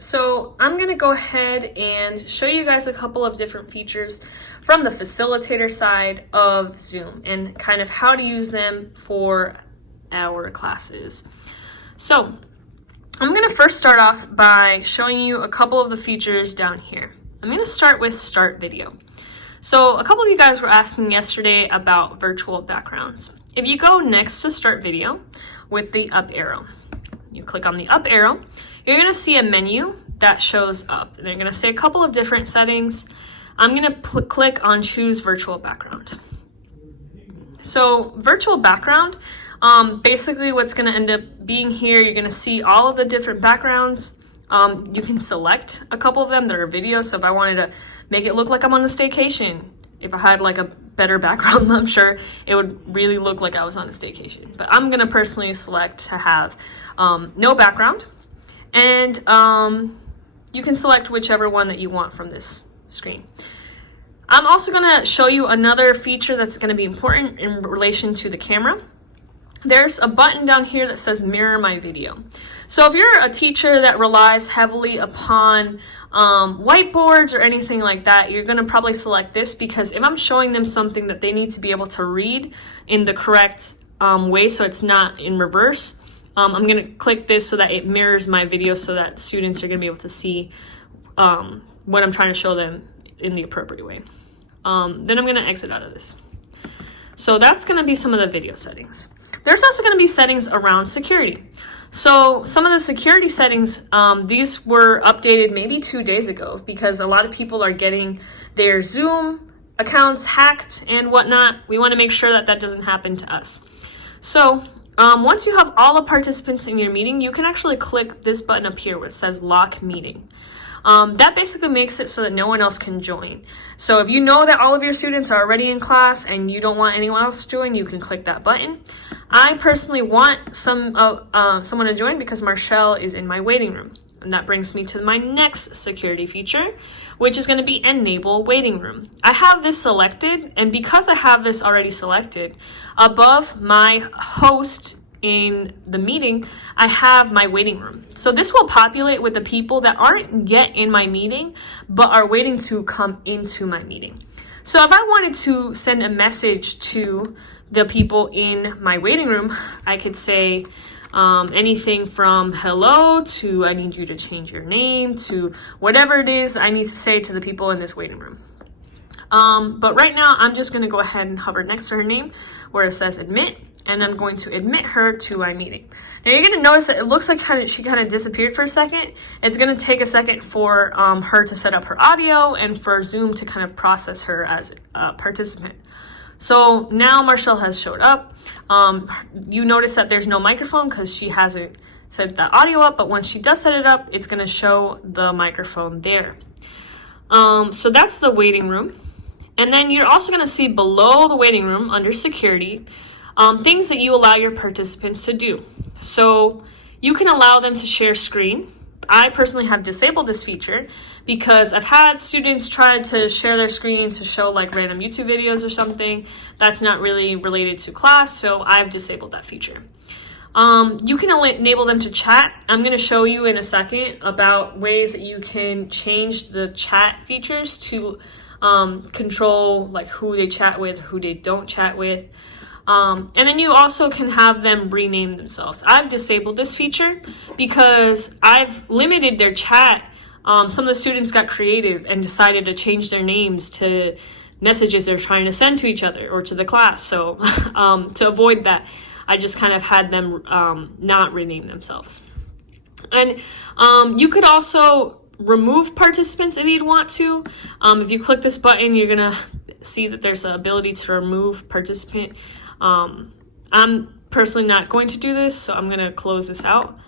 So I'm going to go ahead and show you guys a couple of different features from the facilitator side of Zoom and kind of how to use them for our classes. So I'm going to first start off by showing you a couple of the features down here. I'm going to start with Start Video. So a couple of you guys were asking yesterday about virtual backgrounds. If you go next to Start Video with the up arrow, you click on the up arrow, you're going to see a menu that shows up. And they're going to say a couple of different settings. I'm going to click on Choose Virtual Background. So virtual background, basically what's going to end up being here, you're going to see all of the different backgrounds. You can select a couple of them that are video. So if I wanted to make it look like I'm on a staycation, if I had like a better background, I'm sure it would really look like I was on a staycation. But I'm going to personally select to have no background. And you can select whichever one that you want from this screen. I'm also going to show you another feature that's going to be important in relation to the camera. There's a button down here that says Mirror My Video. So if you're a teacher that relies heavily upon whiteboards or anything like that, you're going to probably select this, because if I'm showing them something that they need to be able to read in the correct way, so it's not in reverse, I'm going to click this so that it mirrors my video so that students are going to be able to see what I'm trying to show them in the appropriate way. Then I'm going to exit out of this. So that's going to be some of the video settings. There's also going to be settings around security. So some of the security settings, these were updated maybe 2 days ago, because a lot of people are getting their Zoom accounts hacked and whatnot. We want to make sure that that doesn't happen to us. So once you have all the participants in your meeting, you can actually click this button up here where it says Lock Meeting. That basically makes it so that no one else can join. So if you know that all of your students are already in class and you don't want anyone else to join, you can click that button. I personally want someone to join because Marshall is in my waiting room. And that brings me to my next security feature, which is going to be Enable Waiting Room. I have this selected, and because I have this already selected, above my host in the meeting, I have my waiting room. So this will populate with the people that aren't yet in my meeting, but are waiting to come into my meeting. So if I wanted to send a message to the people in my waiting room, I could say anything from hello to I need you to change your name to whatever it is I need to say to the people in this waiting room. But right now I'm just going to go ahead and hover next to her name where it says admit, and I'm going to admit her to my meeting. Now you're going to notice that it looks like she kind of disappeared for a second. It's going to take a second for her to set up her audio and for Zoom to kind of process her as a participant. So now Marshall has showed up. You notice that there's no microphone because she hasn't set that audio up, but once she does set it up, it's going to show the microphone there. So that's the waiting room. And then you're also going to see below the waiting room under security, things that you allow your participants to do. So you can allow them to share screen. I personally have disabled this feature because I've had students try to share their screen to show like random YouTube videos or something that's not really related to class, so I've disabled that feature. You can enable them to chat. I'm going to show you in a second about ways that you can change the chat features to control like who they chat with, who they don't chat with. And then you also can have them rename themselves. I've disabled this feature because I've limited their chat. Some of the students got creative and decided to change their names to messages they're trying to send to each other or to the class. So to avoid that, I just kind of had them not rename themselves. And you could also remove participants if you'd want to. If you click this button, you're going to see that there's an ability to remove participant. I'm personally not going to do this, so I'm going to close this out.